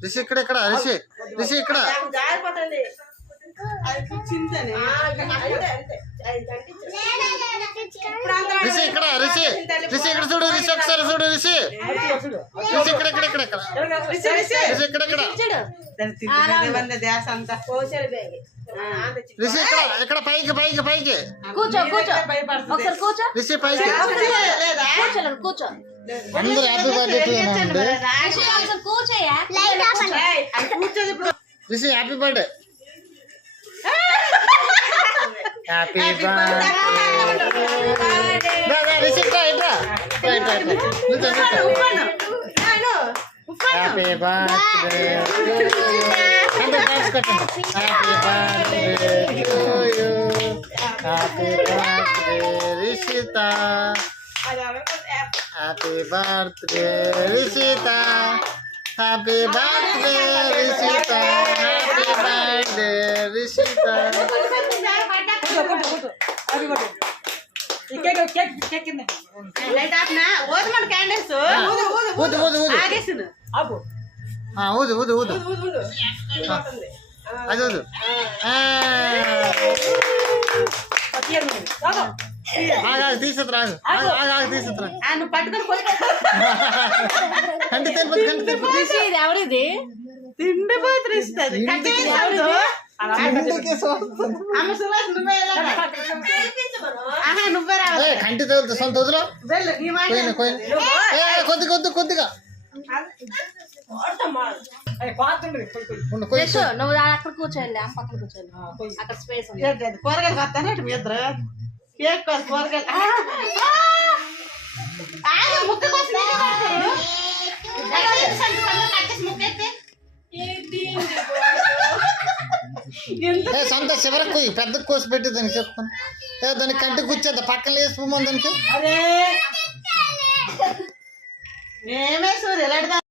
రిషి ఇక్కడ ఇక్కడ రిషి రిషి ఇక్కడ రిషి ఇక్కడ రిషి రిషి ఇక్కడ చూడు రిషి ఒకసారి చూడు రిషి రిషి ఇక్కడ ఇక్కడ ఇక్కడ ఇక్కడ రిషి ఇక్కడ ఇక్కడ రిషి ఇక్కడ ఇక్కడ పైకి పైకి పైకి కూర్చో కూర్చో ఒకసారి కూర్చో రిషి పైకి కూర్చో అందరూ హ్యాపీ బర్త్డే కూర్చోయా Rishi happy birthday happy birthday Rishi ఇట్రా ఇట్రా happy birthday happy birthday happy birthday Rishita happy birthday Rishita happy birthday Rishita happy birthday Rishita ఊదు ఊదు ఊదు ఊదు ఊదు ఊదు అది ఊదు తీసుకురా తీసుకురా కంటి తెలిపదు కంటి తెలిపదు ఎవరిది తిండి పోతుంది నువ్వే రావాలి కంటి తగులుతా సొంత వదిలో కొద్ది కొద్ది కొద్దిగా నువ్వు అక్కడ కూర్చోండి ఆ పక్కన కూర్చోండి అక్కడ స్పేస్ ఉంది కూరగాయలు వస్తానే మీ ఇద్దరు కేక్ కూరగాయలు ముక్క సొంత చివరకు పెద్ద కోసి పెట్టి దానికి చెప్పుకొని దానికి కంటి కూర్చేద్దా పక్కన వేసిపోమని దానికి మేమే సూర్యులు